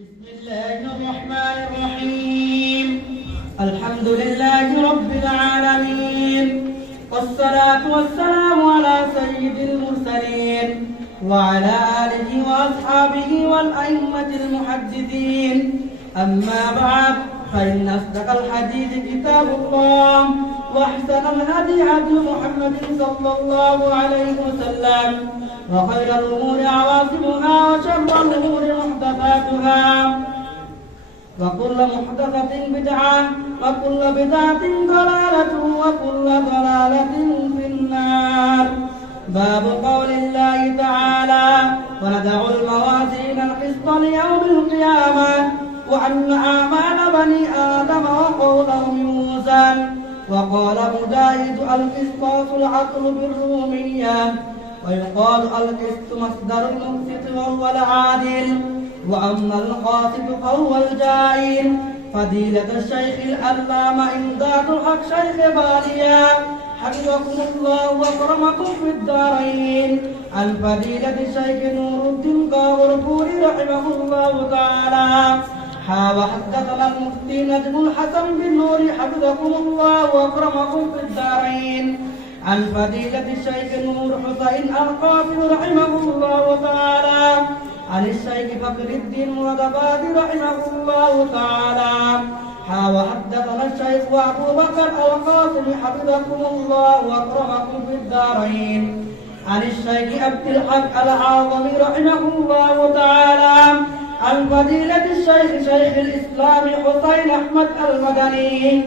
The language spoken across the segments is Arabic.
بسم الله الرحمن الرحيم. الحمد لله رب العالمين، والصلاة والسلام على سيد المرسلين وعلى آله وأصحابه والأئمة المحدثين. أما بعد، فإن أصدق الحديث كتاب الله، وأحسن الهدي هدي محمد صلى الله عليه وسلم، وخير الأمور عواقبها، وشر الأمور محدثاتها، وكل محدثة بدعة، وكل بدعة ضلالة، وكل ضلالة في النار. باب قول الله تعالى: ونضع الموازين القسط ليوم القيامة وأن أعمال بني آدم وقولهم يوزن. وقال مجاهد: القسطاس العقل بالرومية، ويقال القسط مصدر المقسط وهو العادل، وأما القاسط فهو الجائر. فضيلة الشيخ العلامة إمداد الحق شيخ باليا حفظكم الله وأكرمكم في الدارين، عن فضيلة الشيخ نور الدين قاوربوري رحمه الله تعالى. وحدثنا المفتي نجم الحسن بن نور حفظكم الله وأكرمكم في الدارين، عن فضيلة الشيخ نور حسين القاسم رحمه الله تعالى، عن الشيخ فخر الدين مرتضى رحمه الله تعالى. وحدثنا الشيخ أبو بكر القاسم حفظكم الله وأكرمكم في الدارين، عن الشيخ عبد الحق العاظمي رحمه الله تعالى، عن فضيلة الشيخ شيخ الإسلام حسين أحمد المدني،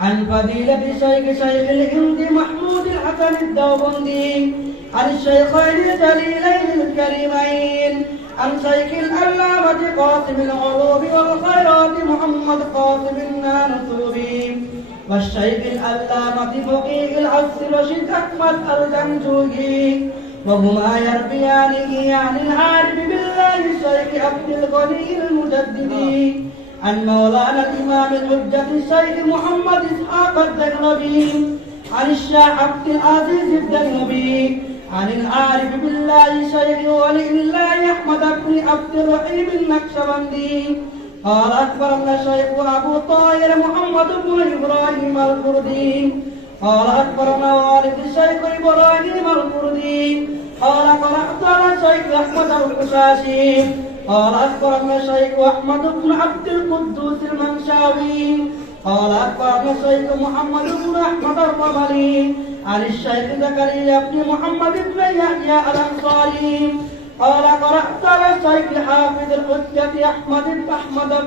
عن فضيلة الشيخ شيخ الهند محمود الحسن الدوبندي، عن الشيخين الجليلين الكريمين، عن شيخ العلامة قاسم العلوم والخيرات محمد قاسم النانوتوبي، والشيخ العلامة فقيه العصر رشيد أحمد الجمجوجي، وهما يربيانه عن العارف بالله الشيخ عبد الغني المجددي، عن مولانا الإمام الحجة الشيخ محمد إسحاق الدغلبي، عن الشيخ عبد العزيز الدغلبي، عن العارف بالله شيخ ولي الله أحمد بن عبد الرحيم النقشبندي. قال أخبرنا الشيخ أبو طاهر محمد بن إبراهيم الكردي، قال أخبرنا والد الشيخ إبراهيم الكردي، قال قرأت على الشيخ أحمد القشاشي، قال أخبرنا الشيخ أحمد بن عبد القدوس المنشاوي، قال أخبرنا الشيخ محمد بن أحمد الرملي، عن الشيخ زكريا بن محمد بن يحيى الأنصاري، قال قرأت على الشيخ حافظ الحجة أحمد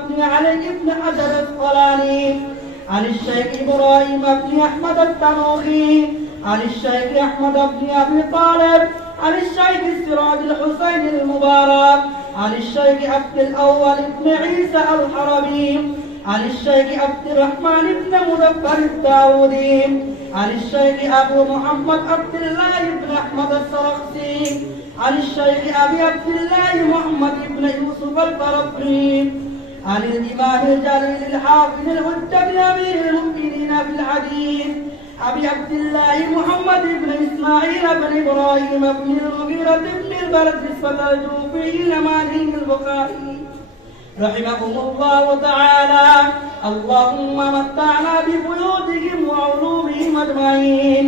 بن علي بن حجر الأسقلاني، عن الشيخ إبراهيم بن أحمد التنوخي، عن الشيخ أحمد بن أبي طالب، عن الشيخ السراج الحسين المبارك، عن الشيخ عبد الأول بن عيسى الحربي، عن الشيخ عبد الرحمن بن مدبر الداودي، عن الشيخ أبو محمد عبد الله بن أحمد السرخسي، عن الشيخ أبي عبد الله محمد بن يوسف القرطبي، عن الإمام الجليل الحافظ الحجة أمير المؤمنين في الحديث أبي عبد الله محمد بن إسماعيل بن إبراهيم بن المغيرة بن البردسة الجوفي الأماني البخاري رحمهم الله تعالى. اللهم متعنا ببيوتهم وعلومهم أجمعين،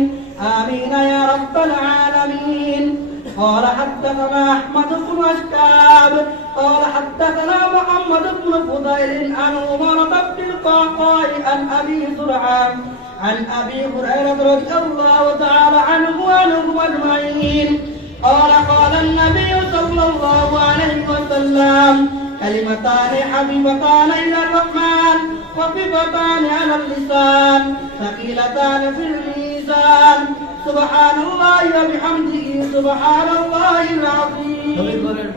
آمين يا رب العالمين. قال حدثنا أحمد بن أشكاب قال حدثنا محمد بن فضيل عن عمر بن القعقاع عن أبي زرعة عن أبي هريرة رضي الله تعالى عنه وعنهم أجمعين قال قال النبي صلى الله عليه وسلم: كلمتان حبيبتان إلى الرحمن وخفيفتان على اللسان ثقيلتان في الميزان، سبحان الله وبحمده سبحان الله العظيم.